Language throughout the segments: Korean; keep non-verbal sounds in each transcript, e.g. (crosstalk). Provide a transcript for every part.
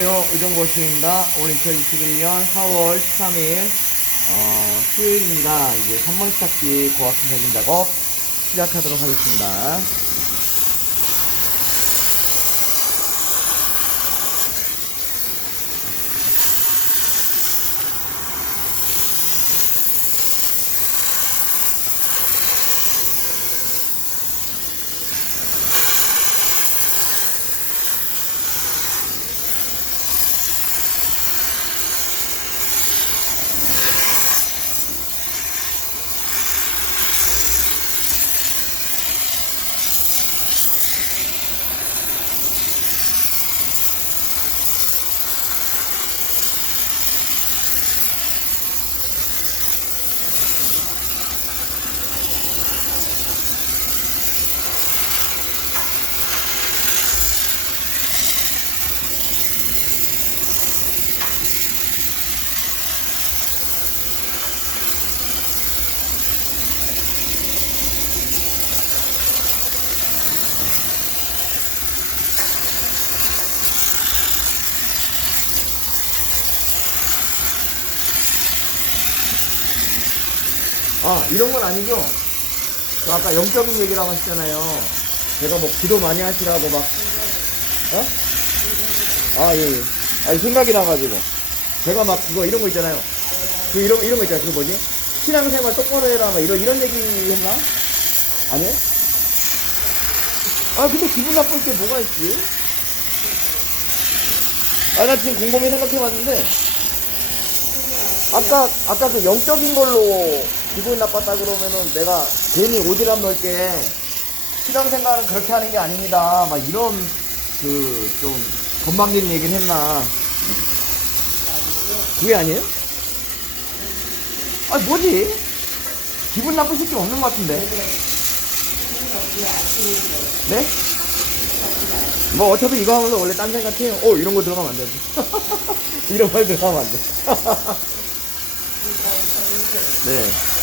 안녕하세요. 의정보시입니다. 오늘 2021년 4월 13일, 어, 수요일입니다. 이제 3번 시작기 고압순 살림 작업 시작하도록 하겠습니다. 아, 이런 건 아니죠? 저 아까 영적인 얘기라고 하셨잖아요. 제가 뭐 기도 많이 하시라고 막, 어? 아, 예, 예. 아니, 생각이 나가지고. 제가 막 그거 이런 거 있잖아요. 그 이런, 이런 거 있잖아요. 그 뭐지? 신앙생활 똑바로 해라. 막 이런, 이런 얘기 했나? 아니에요? 아, 근데 기분 나쁠 게 뭐가 있지? 아, 나 지금 곰곰이 생각해 봤는데, 아까, 아까 그 영적인 걸로 기분 나빴다 그러면은 내가 괜히 오지랖 넓게 신앙생활은 그렇게 하는 게 아닙니다. 막 이런 그 좀 건방진 얘기는 했나. 그게 아니에요? 아, 뭐지? 기분 나쁘실 게 없는 것 같은데. 네? 뭐 어차피 이거 하면서 원래 딴 생각해요. 어, 이런 거 들어가면 안 돼. (laughs) 이런 말 들어가면 안 돼. (laughs) 네.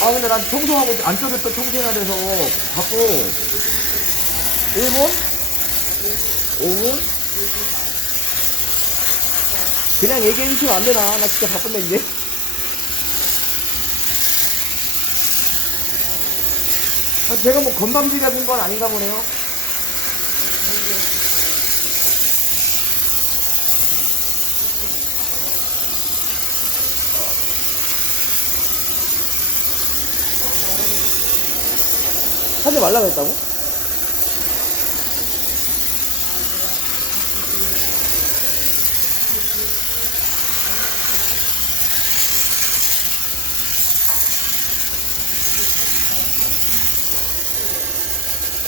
아 근데 난 청소하고 있- 안쪽에 또 청소해야 돼서 바쁘 1분? 5분? 그냥 얘기해 주시면 안 되나? 나 진짜 바쁜데 이제 아, 제가 뭐 건방지게 군건 아닌가 보네요 하지 말라고 했다고?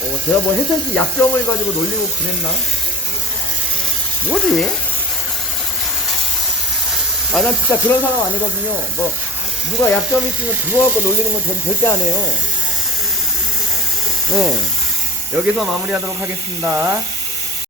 어, 제가 뭐 해선씨 약점을 가지고 놀리고 그랬나? 뭐지? 아, 난 진짜 그런 사람 아니거든요. 뭐, 누가 약점 있으면 그거 갖고 놀리는 건 전 절대 안 해요. 네. 여기서 마무리하도록 하겠습니다.